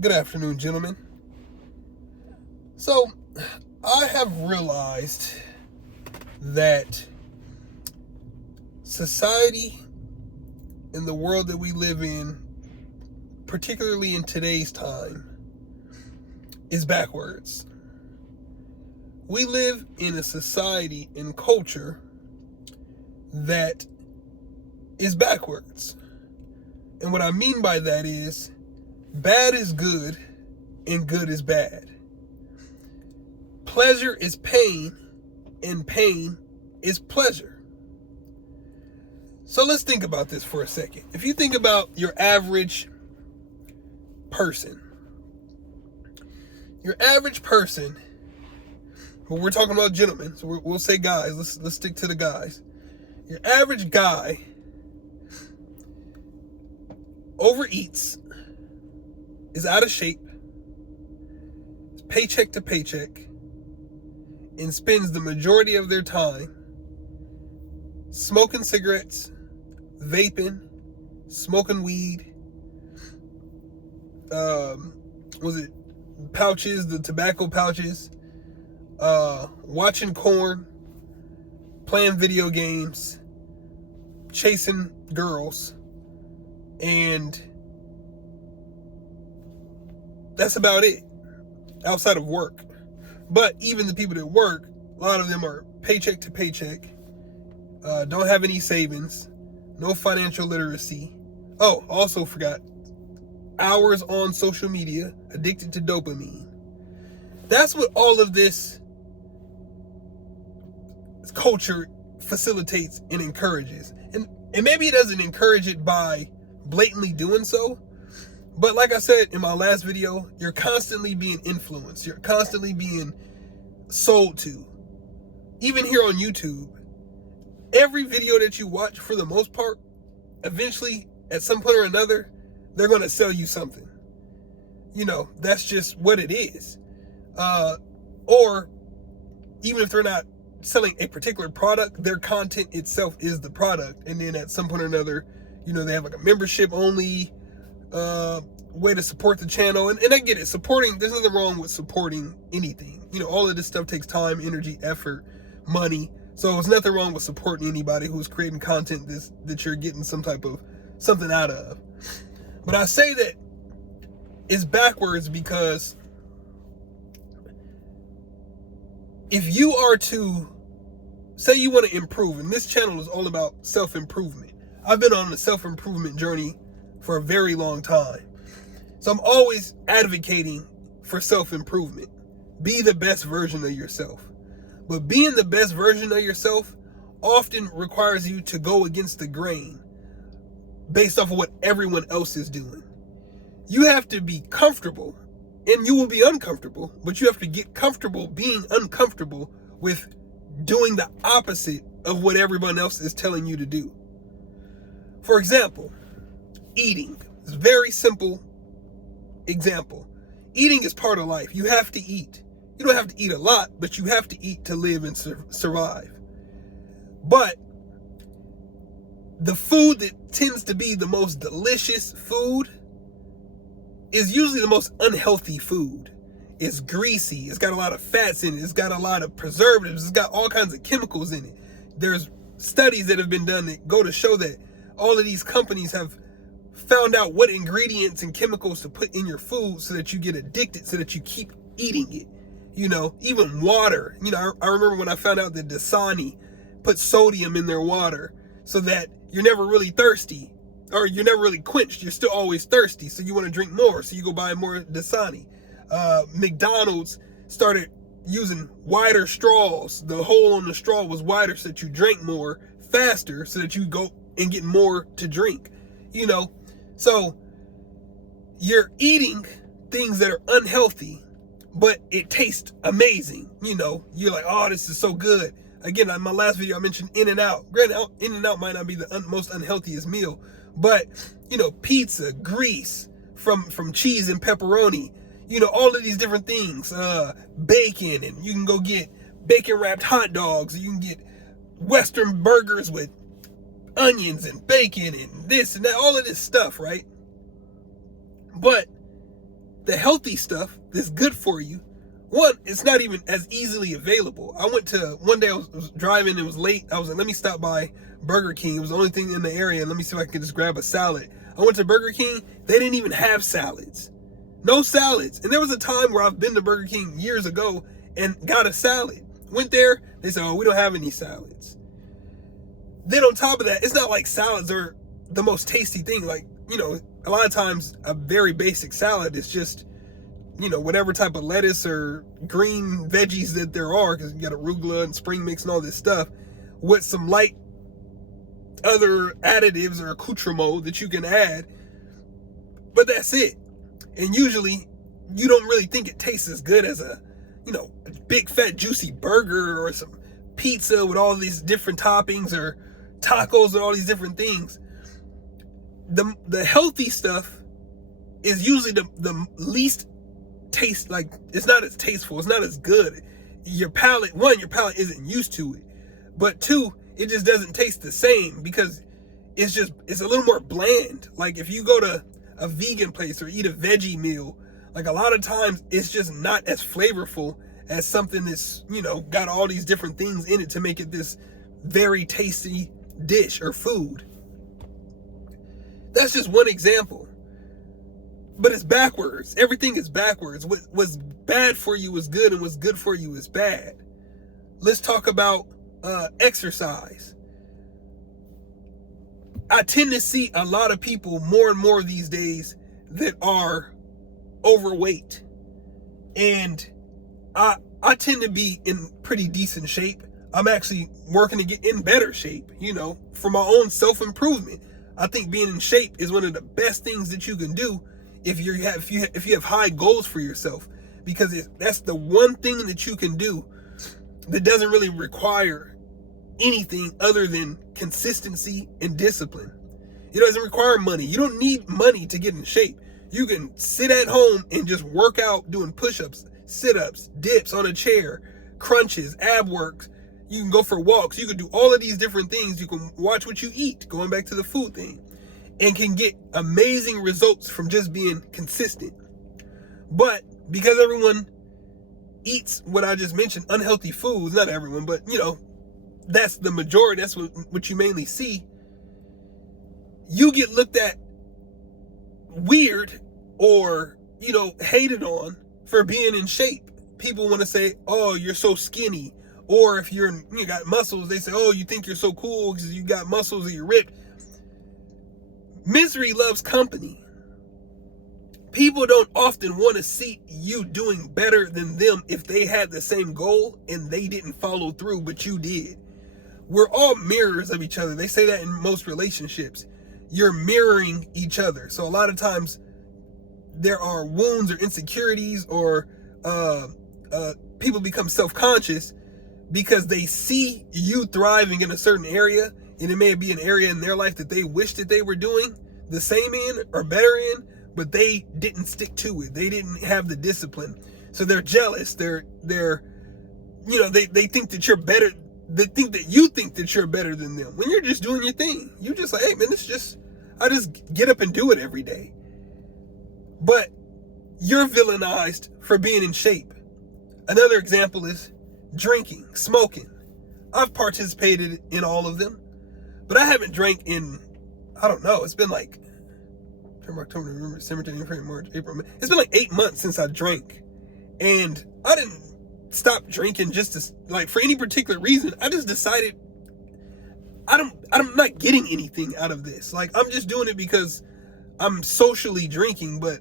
Good afternoon, gentlemen. So, I have realized that society in the world that we live in, particularly in today's time, is backwards. We live in a society and culture that is backwards. And what I mean by that is bad is good and good is bad. Pleasure is pain and pain is pleasure. So let's think about this for a second. If you think about your average person, well, we're talking about gentlemen, so we'll say guys. Let's stick to the guys. Your average guy overeats, is out of shape, is paycheck to paycheck, and spends the majority of their time smoking cigarettes, vaping, smoking weed, pouches, the tobacco pouches, watching porn, playing video games, chasing girls, and that's about it outside of work. But even the people that work, a lot of them are paycheck to paycheck, don't have any savings, no financial literacy. Oh, also forgot, hours on social media, addicted to dopamine. That's what all of this culture facilitates and encourages. And maybe it doesn't encourage it by blatantly doing so, but like I said in my last video, you're constantly being influenced. You're constantly being sold to. Even here on YouTube, every video that you watch, for the most part, eventually, at some point or another, they're going to sell you something. You know, that's just what it is. Or even if they're not selling a particular product, their content itself is the product. And then at some point or another, you know, they have like a membership only way to support the channel. And I get it. There's nothing wrong with supporting anything. You know, all of this stuff takes time, energy, effort, money. So there's nothing wrong with supporting anybody who's creating content that you're getting some type of something out of. But I say that it's backwards because if you are to say you want to improve, and this channel is all about self-improvement. I've been on a self-improvement journey for a very long time. So I'm always advocating for self-improvement. Be the best version of yourself. But being the best version of yourself often requires you to go against the grain based off of what everyone else is doing. You have to be comfortable, and you will be uncomfortable, but you have to get comfortable being uncomfortable with doing the opposite of what everyone else is telling you to do. For example, eating. It's a very simple example. Eating is part of life. You have to eat. You don't have to eat a lot, but you have to eat to live and survive. But the food that tends to be the most delicious food is usually the most unhealthy food. It's greasy. It's got a lot of fats in it. It's got a lot of preservatives. It's got all kinds of chemicals in it. There's studies that have been done that go to show that all of these companies have found out what ingredients and chemicals to put in your food so that you get addicted, so that you keep eating it. You know, even water. You know, I remember when I found out that Dasani put sodium in their water so that you're never really thirsty, or you're never really quenched. You're still always thirsty, so you want to drink more, so you go buy more Dasani. McDonald's started using wider straws. The hole on the straw was wider so that you drank more faster, so that you go and get more to drink. You know, so you're eating things that are unhealthy, but it tastes amazing. You know, you're like, oh, this is so good. Again, in my last video, I mentioned In-N-Out. Granted, In-N-Out might not be the most unhealthiest meal, but, you know, pizza, grease from cheese and pepperoni, you know, all of these different things, bacon, and you can go get bacon wrapped hot dogs. You can get Western burgers with onions and bacon and this and that, all of this stuff, right? But the healthy stuff that's good for you, one, it's not even as easily available. One day I was driving, it was late. I was like, let me stop by Burger King. It was the only thing in the area. Let me see if I could just grab a salad. I went to Burger King. They didn't even have salads. No salads. And there was a time where I've been to Burger King years ago and got a salad. Went there, they said, oh, we don't have any salads. Then on top of that, it's not like salads are the most tasty thing. Like, a lot of times a very basic salad is just, whatever type of lettuce or green veggies that there are, because you got arugula and spring mix and all this stuff, with some light other additives or accoutrement that you can add. But that's it. And usually you don't really think it tastes as good as a big fat juicy burger or some pizza with all these different toppings, or tacos and all these different things. The healthy stuff is usually the least taste, like it's not as tasteful, it's not as good. Your palate isn't used to it, but two, it just doesn't taste the same because it's a little more bland. Like if you go to a vegan place or eat a veggie meal, like a lot of times it's just not as flavorful as something that's got all these different things in it to make it this very tasty dish or food. That's just one example. But it's backwards. Everything is backwards. What's bad for you is good, and what's good for you is bad. Let's talk about exercise. I tend to see a lot of people more and more these days that are overweight. And I tend to be in pretty decent shape. I'm actually working to get in better shape, for my own self-improvement. I think being in shape is one of the best things that you can do if you have high goals for yourself, because that's the one thing that you can do that doesn't really require anything other than consistency and discipline. It doesn't require money. You don't need money to get in shape. You can sit at home and just work out doing push-ups, sit-ups, dips on a chair, crunches, ab works. You can go for walks. You can do all of these different things. You can watch what you eat, going back to the food thing, and can get amazing results from just being consistent. But because everyone eats what I just mentioned, unhealthy foods, not everyone, but that's the majority, that's what you mainly see, you get looked at weird or hated on for being in shape. People want to say, oh, you're so skinny. Or if you got muscles, they say, oh, you think you're so cool because you got muscles and you're ripped. Misery loves company. People don't often want to see you doing better than them if they had the same goal and they didn't follow through, but you did. We're all mirrors of each other. They say that in most relationships. You're mirroring each other. So a lot of times there are wounds or insecurities, or people become self-conscious because they see you thriving in a certain area, and it may be an area in their life that they wish that they were doing the same in or better in, but they didn't stick to it. They didn't have the discipline. So they're jealous. They think that you're better. They think that you think that you're better than them when you're just doing your thing. You just like, hey man, I just get up and do it every day. But you're villainized for being in shape. Another example is drinking, smoking. I've participated in all of them, but I haven't drank in, I don't know, it's been like September, October, November, December, January, February, March, April, May. It's been like 8 months since I drank. And I didn't stop drinking just to, for any particular reason. I just decided I'm not getting anything out of this. I'm just doing it because I'm socially drinking, but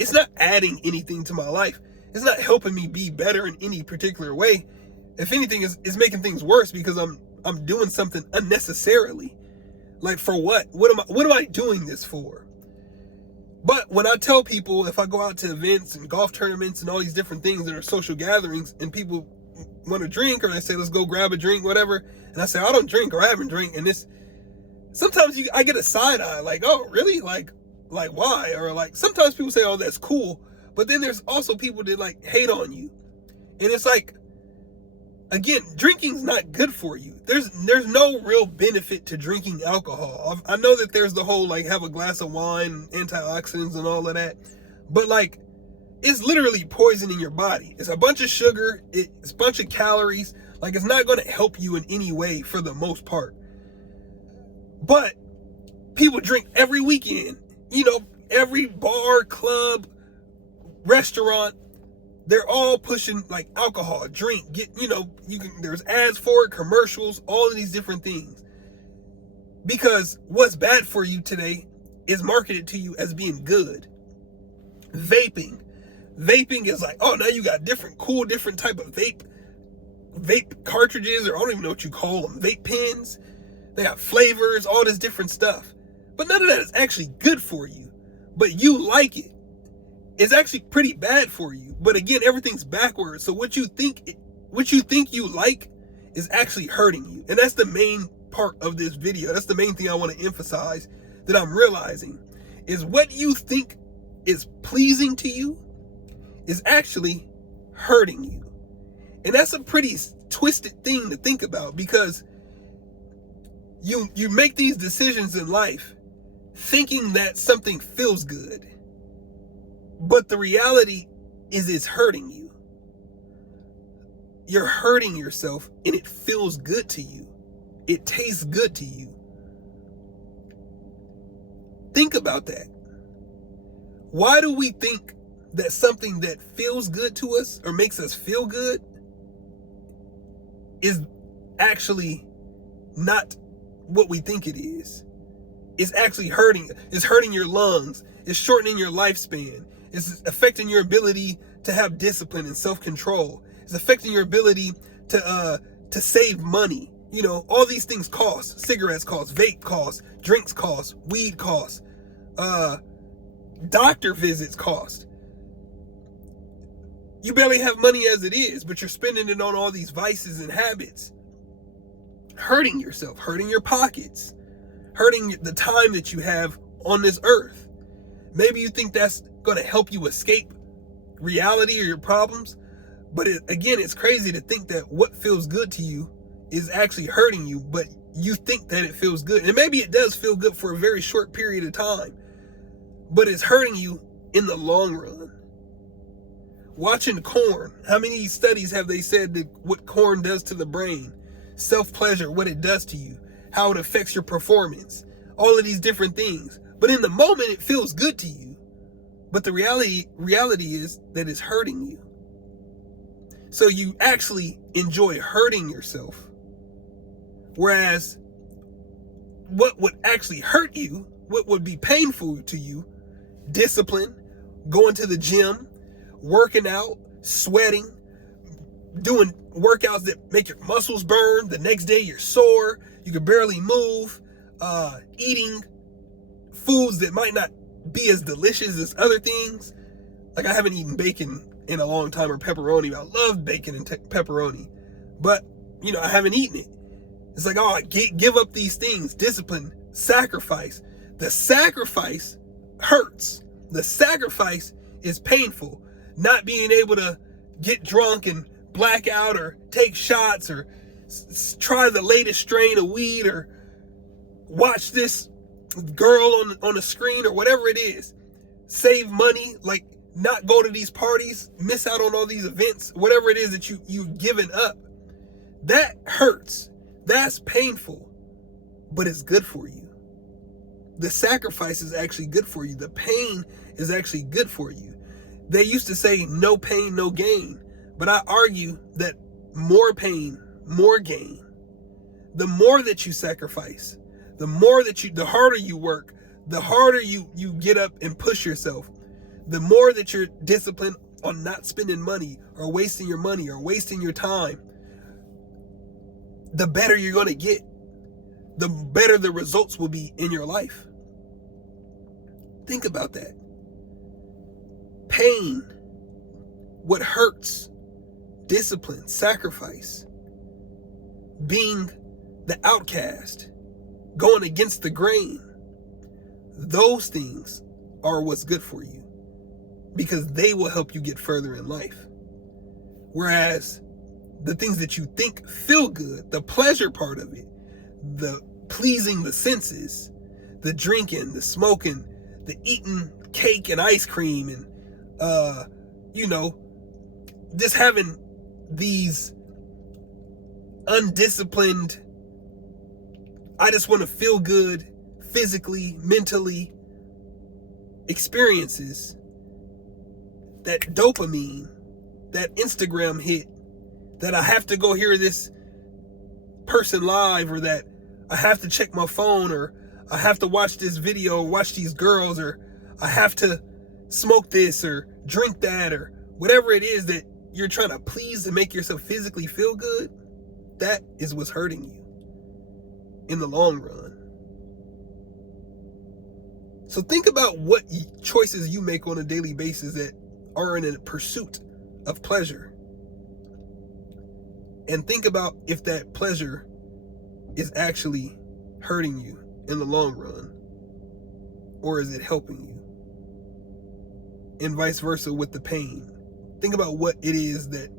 it's not adding anything to my life. It's not helping me be better in any particular way. If anything, it's making things worse because I'm doing something unnecessarily. For what? What am I doing this for? But when I tell people, if I go out to events and golf tournaments and all these different things that are social gatherings, and people want to drink, or they say, let's go grab a drink, whatever, and I say, I don't drink, or I haven't drank, and sometimes I get a side eye, oh, really? Like why? Or sometimes people say, oh, that's cool, but then there's also people that hate on you. And it's again, drinking's not good for you. There's no real benefit to drinking alcohol. I know that there's the whole have a glass of wine, antioxidants and all of that. But it's literally poisoning your body. It's a bunch of sugar, it's a bunch of calories. Like, it's not going to help you in any way for the most part. But people drink every weekend. You know, every bar, club, restaurant, they're all pushing like alcohol, drink, there's ads for it, commercials, all of these different things. Because what's bad for you today is marketed to you as being good. Vaping is like, oh, now you got different type of vape cartridges, or I don't even know what you call them, vape pens. They got flavors, all this different stuff. But none of that is actually good for you. But you like it. It's actually pretty bad for you. But again, everything's backwards. So what you think you like is actually hurting you. And that's the main part of this video. That's the main thing I want to emphasize, that I'm realizing, is what you think is pleasing to you is actually hurting you. And that's a pretty twisted thing to think about, because you make these decisions in life thinking that something feels good, but the reality is it's hurting you. You're hurting yourself, and it feels good to you. It tastes good to you. Think about that. Why do we think that something that feels good to us or makes us feel good is actually not what we think it is? It's actually hurting. It's hurting your lungs. It's shortening your lifespan. It's affecting your ability to have discipline and self-control. It's affecting your ability to save money. You know, all these things cost. Cigarettes cost, vape cost, drinks cost, weed cost, doctor visits cost. You barely have money as it is, but you're spending it on all these vices and habits. Hurting yourself, hurting your pockets, hurting the time that you have on this earth. Maybe you think that's going to help you escape reality or your problems. But again, it's crazy to think that what feels good to you is actually hurting you, but you think that it feels good. And maybe it does feel good for a very short period of time, but it's hurting you in the long run. Watching corn, how many studies have they said that what corn does to the brain? Self-pleasure, what it does to you, how it affects your performance, all of these different things. But in the moment, it feels good to you. But the reality is that it's hurting you. So you actually enjoy hurting yourself. Whereas what would actually hurt you, what would be painful to you, discipline, going to the gym, working out, sweating, doing workouts that make your muscles burn. The next day you're sore, you can barely move, eating foods that might not be as delicious as other things. Like, I haven't eaten bacon in a long time, or pepperoni. I love bacon and pepperoni, but I haven't eaten it. It's like, oh, I give up these things. Discipline, sacrifice. The sacrifice hurts. The sacrifice is painful. Not being able to get drunk and black out, or take shots, or try the latest strain of weed, or watch this girl on the screen, or whatever it is. Save money, like not go to these parties, miss out on all these events, whatever it is that you've given up. That hurts. That's painful, but it's good for you. The sacrifice is actually good for you. The pain is actually good for you. They used to say no pain, no gain. But I argue that more pain, more gain. The more that you sacrifice, the harder you work, the harder you get up and push yourself, the more that you're disciplined on not spending money or wasting your money or wasting your time, the better you're going to get. The better the results will be in your life. Think about that. Pain, what hurts, discipline, sacrifice, being the outcast, going against the grain. Those things are what's good for you, because they will help you get further in life. Whereas the things that you think feel good, the pleasure part of it, the pleasing the senses, the drinking, the smoking, the eating cake and ice cream, and you know, just having these undisciplined, I just want to feel good physically, mentally experiences, that dopamine, that Instagram hit, that I have to go hear this person live, or that I have to check my phone, or I have to watch this video, watch these girls, or I have to smoke this or drink that, or whatever it is that you're trying to please to make yourself physically feel good. That is what's hurting you in the long run. So think about what choices you make on a daily basis that are in a pursuit of pleasure. And think about if that pleasure is actually hurting you in the long run, or is it helping you? And vice versa with the pain. Think about what it is that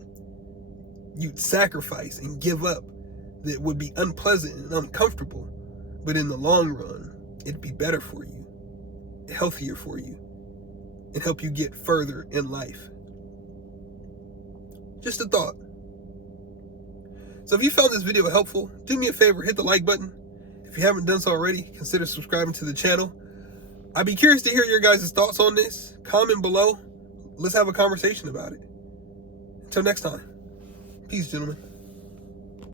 you'd sacrifice and give up that would be unpleasant and uncomfortable, but in the long run, it'd be better for you, healthier for you, and help you get further in life. Just a thought. So if you found this video helpful, do me a favor, hit the like button. If you haven't done so already, consider subscribing to the channel. I'd be curious to hear your guys' thoughts on this. Comment below. Let's have a conversation about it. Until next time. Peace, gentlemen.